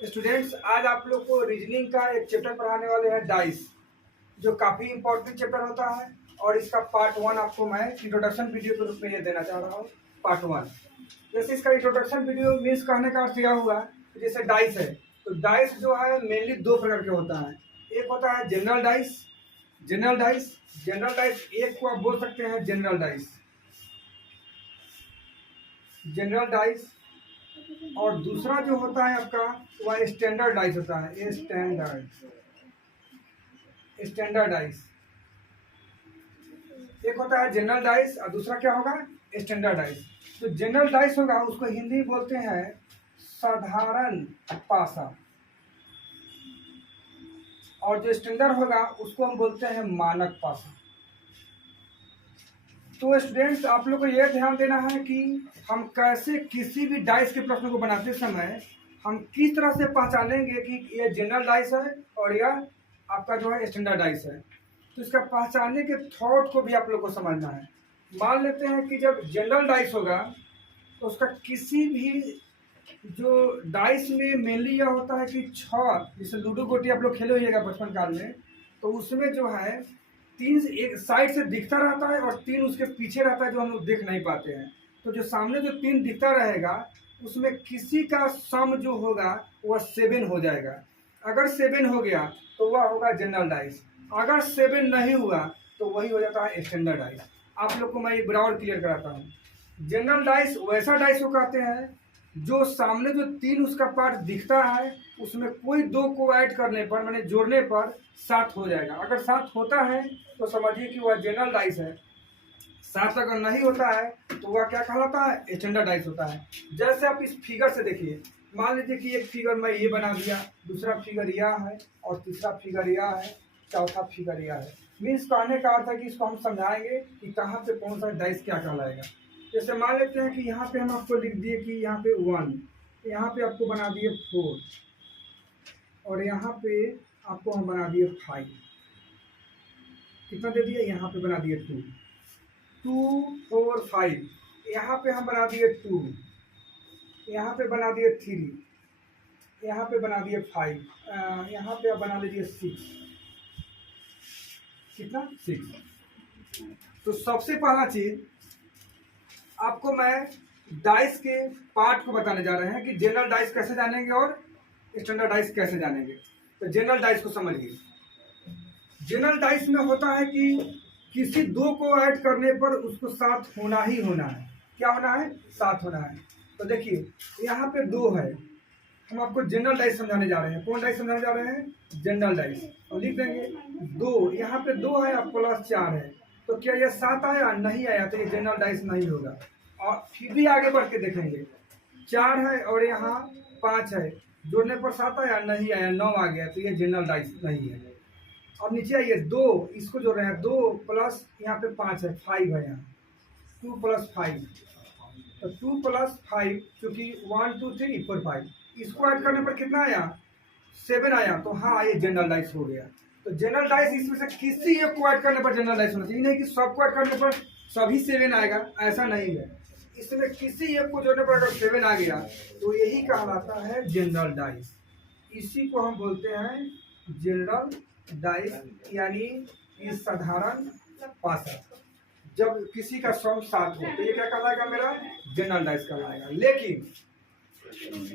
Students, आज आप लोग को रीजनिंग का एक चैप्टर पढ़ाने वाले हैं, डाइस, जो काफ़ी इंपॉर्टेंट चैप्टर होता है। और इसका पार्ट 1 आपको मैं इंट्रोडक्शन वीडियो के रूप में ये देना चाह रहा हूँ। पार्ट 1 जैसे इसका इंट्रोडक्शन वीडियो मीन्स कहने का अर्थ यह हुआ कि जैसे डाइस है, तो डाइस जो है मेनली दो प्रकार के होता है। एक होता है जनरल डाइस। जनरल डाइस एक को आप बोल सकते हैं जनरल डाइस, और दूसरा जो होता है आपका वह स्टैंडर्ड डाइस होता है। स्टैंडर्ड डाइस एक होता है जनरल डाइस और दूसरा क्या होगा, स्टैंडर्ड डाइस। तो जनरल डाइस होगा उसको हिंदी में बोलते हैं साधारण पासा, और जो स्टैंडर्ड होगा उसको हम बोलते हैं मानक पासा। तो स्टूडेंट्स, आप लोग को यह ध्यान देना है कि हम कैसे किसी भी डाइस के प्रश्न को बनाते समय हम किस तरह से पहचानेंगे कि यह जनरल डाइस है और यह आपका जो है स्टैंडर्ड डाइस है। तो इसका पहचानने के थॉट को भी आप लोग को समझना है। मान लेते हैं कि जब जनरल डाइस होगा तो उसका किसी भी जो डाइस में मेनली यह होता है कि 6, जैसे लूडो गोटी आप लोग खेले होइएगा बचपन काल में, तो उसमें जो है 3 एक साइड से दिखता रहता है और 3 उसके पीछे रहता है जो हम लोग देख नहीं पाते हैं। तो जो सामने जो 3 दिखता रहेगा उसमें किसी का सम जो होगा वह 7 हो जाएगा। अगर 7 हो गया तो वह होगा जनरल डाइस, अगर 7 नहीं हुआ तो वही हो जाता है स्टैंडर्ड डाइस। आप लोग को मैं ये बराबर क्लियर कराता हूँ। जनरल डाइस वैसा डाइस को कहते हैं जो सामने जो 3 उसका पार्ट दिखता है उसमें कोई 2 को ऐड करने पर, माने जोड़ने पर 7 हो जाएगा। अगर 7 होता है तो समझिए कि वह जनरल डाइस है। 7 अगर नहीं होता है तो वह क्या कहलाता है, स्टैंडर्ड डाइस होता है। जैसे आप इस फिगर से देखिए, मान लीजिए कि एक फिगर मैं ये बना दिया, दूसरा फिगर यह है और तीसरा फिगर यह है, चौथा फिगर यह है। मीन्स कहने का अर्थ है कि इसको हम समझाएंगे कि कहाँ पे कौन सा डाइस क्या कहलाएगा। जैसे मान लेते हैं कि यहाँ पे हम आपको लिख दिए कि यहाँ पे 1, यहाँ पे आपको बना दिए 4 और यहाँ पे आपको हम बना दिए 5। कितना दे दिए, यहाँ पे बना दिए 2, 4, 5। यहाँ पे हम बना दिए 2, यहाँ पे बना दिए 3, यहाँ पे बना दिए 5, यहाँ पे आप बना लीजिए 6। कितना, 6। तो सबसे पहला चीज आपको मैं डाइस के पार्ट को बताने जा रहे हैं कि जनरल डाइस कैसे जानेंगे और स्टैंडर्ड डाइस कैसे जानेंगे। तो जनरल डाइस को समझिए। जनरल डाइस में होता है कि किसी 2 को ऐड करने पर उसको 7 होना ही होना है। क्या होना है, 7 होना है। तो देखिए यहाँ पे 2 है, हम आपको जनरल डाइस समझाने जा रहे हैं। कौन डाइस समझाने जा रहे हैं, जनरल डाइस। और लिख देंगे 2, यहाँ पे 2 है और प्लस 4 है, तो क्या यह 7 आया, नहीं आया तो ये जनरल डाइस नहीं होगा। और फिर भी आगे बढ़ के देखेंगे, 4 है और यहाँ 5 है, जोड़ने पर 7 आया, नहीं आया, 9 आ गया, तो ये जनरल डाइस नहीं है। अब नीचे आइए, 2 इसको जोड़ रहे हैं, 2 प्लस यहाँ पे 5 है, 5 है, यहाँ 2 + 5, तो 2 + 5 चूंकि 1 2 3 4 5, इसको ऐड करने पर कितना आया, 7 आया, तो हाँ ये जनरल डाइस हो गया। तो जनरल डाइस इसमें से किसी एक को ऐड करने पर जनरल डाइस होना चाहिए, नहीं कि सबको ऐड करने पर सभी 7 आएगा, ऐसा नहीं है। इसमें किसी एक को जोड़ने पर अगर 7 आ गया तो यही कहलाता है जनरल डाइस। इसी को हम बोलते हैं जनरल डाइस, यानी ये साधारण पासा। जब किसी का सम 7 हो तो ये क्या कहलाएगा, मेरा जनरल डाइस कहलाएगा। लेकिन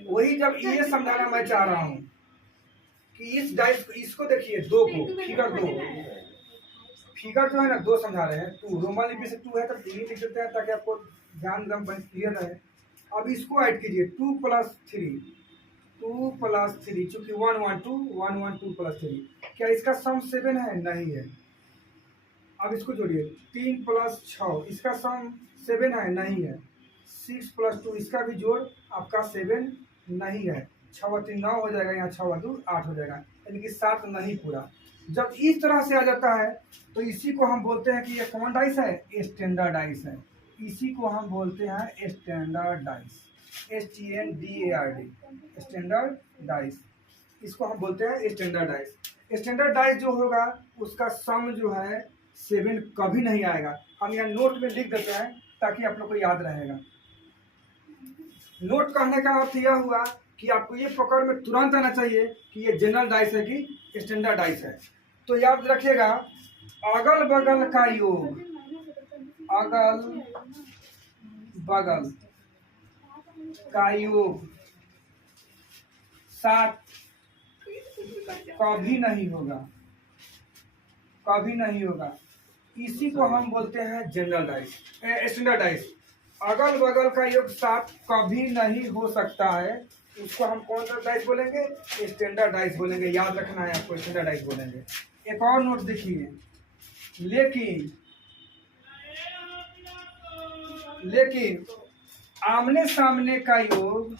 वही जब ये समझाना मैं चाह रहा हूँ कि इस डाइस, इसको देखिए 2 को, फिगर 2, फिगर जो है ना 2 समझा रहे हैं, 2 रोमन लिपि से 2 है तो 3 लिख देते हैं ताकि आपको ध्यान एकदम क्लियर रहे। अब इसको ऐड कीजिए, 2 + 3, 2 + 3, चूंकि 1 1 2 1 1 2 + 3, क्या इसका सम 7 है, नहीं है। अब इसको जोड़िए, 3 + 6, इसका सम 7 है, नहीं है। 6 + 2, इसका भी जोड़ आपका 7 नहीं है। 6 × 3 9 हो जाएगा, यहाँ 6 × 2 8 हो जाएगा, यानी कि 7 नहीं पूरा। जब इस तरह से आ जाता है तो इसी को हम बोलते हैं कि ये कौन डाइस है, स्टैंडर्ड डाइस है। इसी को हम बोलते हैं standard dice, STNDARD, standard dice. इसको हम बोलते हैं स्टैंडर्ड डाइस। स्टैंडर्ड डाइस जो होगा उसका सम जो है 7 कभी नहीं आएगा। हम यहाँ नोट में लिख देते हैं ताकि आप लोग को याद रहेगा। नोट कहने का अर्थ यह हुआ कि आपको ये पकड़ में तुरंत आना चाहिए कि ये जनरल डाइस है कि स्टैंडर्ड डाइस है। तो याद रखिएगा, अगल बगल का योग, अगल बगल का योग 7 कभी नहीं होगा, कभी नहीं होगा। इसी को हम बोलते हैं जनरल डाइस, स्टैंडर्ड डाइस। अगल बगल का योग 7 कभी नहीं हो सकता है, उसको हम कौन सा डाइस बोलेंगे? स्टैंडर्ड डाइस बोलेंगे। याद रखना है आपको, स्टैंडर्ड डाइस बोलेंगे। एक और नोट देखिए, लेकिन आमने सामने का योग,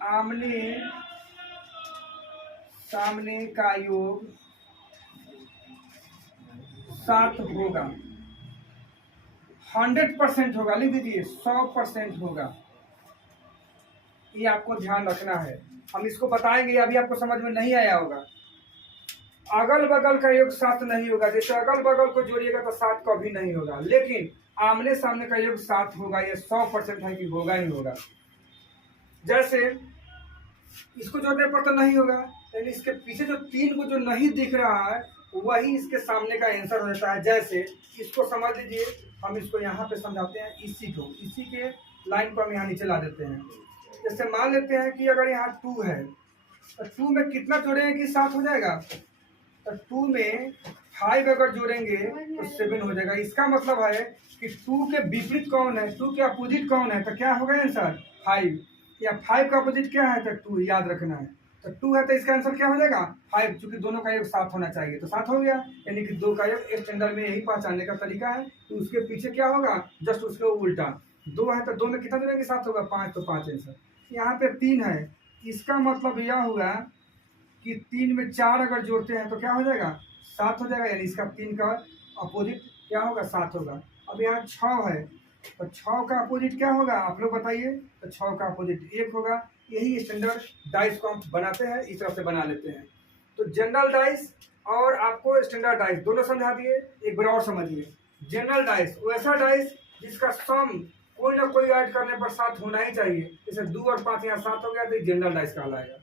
आमने सामने का योग 7 होगा, 100% होगा। लिख दीजिए 100% होगा। ये आपको ध्यान रखना है, हम इसको बताएंगे, अभी आपको समझ में नहीं आया होगा। अगल बगल का योग 7 नहीं होगा, जैसे अगल बगल को जोड़िएगा तो 7 कभी नहीं होगा, लेकिन आमने सामने का योग 7 होगा। ये 100% है कि होगा ही होगा। जैसे इसको जोड़ने पर तो नहीं होगा, लेकिन इसके पीछे जो 3 को जो नहीं दिख रहा है वही इसके सामने का आंसर हो जाता है। जैसे इसको समझ लीजिए, हम इसको यहाँ पे समझाते हैं, इसी के लाइन को हम यहाँ नीचे ला देते हैं। जैसे मान लेते हैं कि अगर यहाँ 2 है तो 2 में कितना जोड़ेंगे कि 7 हो जाएगा? तो 2 में 5 अगर जोड़ेंगे तो 7 हो जाएगा। इसका मतलब है कि 2 के विपरीत कौन है, 2 के अपोजिट कौन है, तो क्या होगा आंसर? 5। या 5 का अपोजिट क्या है? तो 2। याद रखना है, तो 2 है तो इसका आंसर क्या हो जाएगा? 5, क्योंकि दोनों का योग 7 होना चाहिए, तो 7 हो गया। यानी कि 2 का योग स्टैंडर्ड में यही पहचानने का तरीका है। तो उसके पीछे क्या होगा? जस्ट उसके उल्टा। 2 है तो 2 में कितना जोड़ेंगे? 7 होगा। 5 तो 5 आंसर। यहाँ पे 3 है, इसका मतलब यह हुआ कि 3 में 4 अगर जोड़ते हैं तो क्या हो जाएगा? 7 हो जाएगा। यानी इसका 3 का अपोजिट क्या होगा? 7 होगा। अब यहाँ 6 है तो 6 का अपोजिट क्या होगा? आप लोग बताइए। तो 6 का अपोजिट 1 होगा। यही स्टैंडर्ड डाइस को हम बनाते हैं, इस तरह से बना लेते हैं। तो जनरल डाइस और आपको स्टैंडर्ड डाइस दोनों समझा दिए। एक बार और समझिए, जनरल डाइस वैसा डाइस जिसका सम कोई ना कोई ऐड करने पर 7 होना ही चाहिए। जैसे 2 और 5 यहाँ 7 हो गया तो जनरल डाइस कहलाएगा।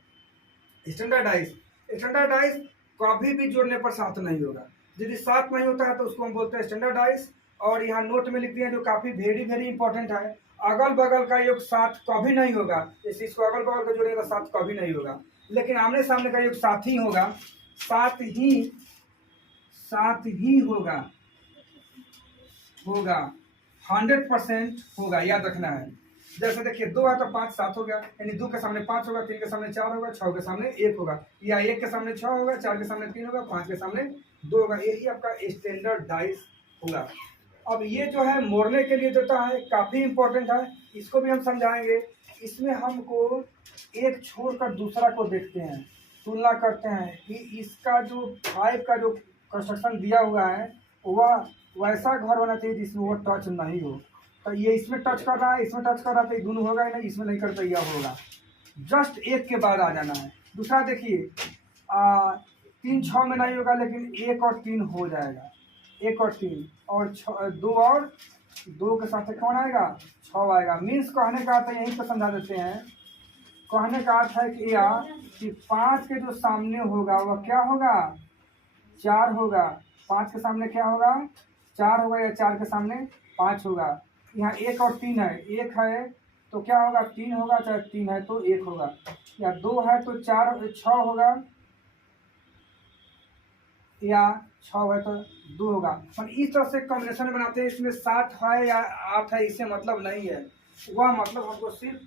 स्टैंडर्ड डाइस कभी भी जोड़ने पर 7 नहीं होगा। यदि 7 नहीं होता है तो उसको हम बोलते हैं स्टैंडर्ड डाइस। और यहाँ नोट में लिख दिए जो काफी वेरी इंपॉर्टेंट है, अगल बगल का योग 7 कभी नहीं होगा। जैसे इसको अगल बगल का जोड़ेगा तो 7 कभी नहीं होगा, लेकिन आमने सामने का योग 7 ही होगा। 7 ही होगा 100% होगा। याद रखना है। जैसे देखिए 2 है तो 5 7 हो गया, यानी 2 के सामने 5 होगा, 3 के सामने 4 होगा, 6 के सामने 1 होगा, या 1 के सामने 6 होगा, 4 के सामने 3 होगा, 5 के सामने 2 होगा। यही आपका स्टैंडर्ड डाइस होगा। अब ये जो है मोड़ने के लिए देता है, काफी इंपॉर्टेंट है, इसको भी हम समझाएंगे। इसमें हमको एक छोड़कर दूसरा को देखते हैं, तुलना करते हैं कि इसका जो 5 का जो कंस्ट्रक्शन दिया हुआ है वह वैसा घर होना चाहिए जिसमें वो टच नहीं हो। तो ये इसमें टच कर रहा है, इसमें टच कर रहा है, तो ये दोनों होगा ही नहीं, इसमें नहीं करता यह होगा। जस्ट एक के बाद आ जाना है। दूसरा देखिए 3 6 में नहीं होगा, लेकिन 1 और 3 हो जाएगा। 1 और 3 और 2 और 2 के साथ कौन आएगा? 6 आएगा। मीन्स कहने का अर्थ है, यहीं पर समझा देते हैं। कहने का अर्थ है कि 5 के जो सामने होगा वह क्या होगा? 4 होगा। 5 के सामने क्या होगा? 4 होगा, या 4 के सामने 5 होगा। यहाँ 1 और 3 है, 1 है तो क्या होगा? 3 होगा, चाहे 3 है तो 1 होगा, या 2 है तो 6 होगा, या 6 है तो 2 होगा। और इस तरह से कॉम्बिनेशन बनाते हैं। इसमें 7 है या 8 है इससे मतलब नहीं है, वह मतलब हमको सिर्फ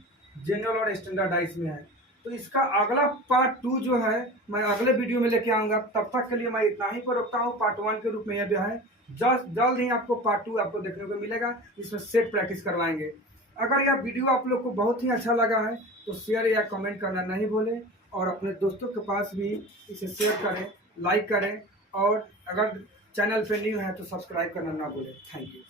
जनरल और स्टैंडर्ड डाइस में है। तो इसका अगला पार्ट 2 जो है मैं अगले वीडियो में लेके आऊँगा। तब तक के लिए मैं इतना ही पर रखता हूँ। पार्ट 1 के रूप में यह भी है, जल्द ही आपको पार्ट 2 आपको देखने को मिलेगा, जिसमें सेट प्रैक्टिस करवाएंगे। अगर यह वीडियो आप लोग को बहुत ही अच्छा लगा है तो शेयर या कमेंट करना नहीं भूलें, और अपने दोस्तों के पास भी इसे शेयर करें, लाइक करें, और अगर चैनल पे न्यू है तो सब्सक्राइब करना ना भूलें। Thank you.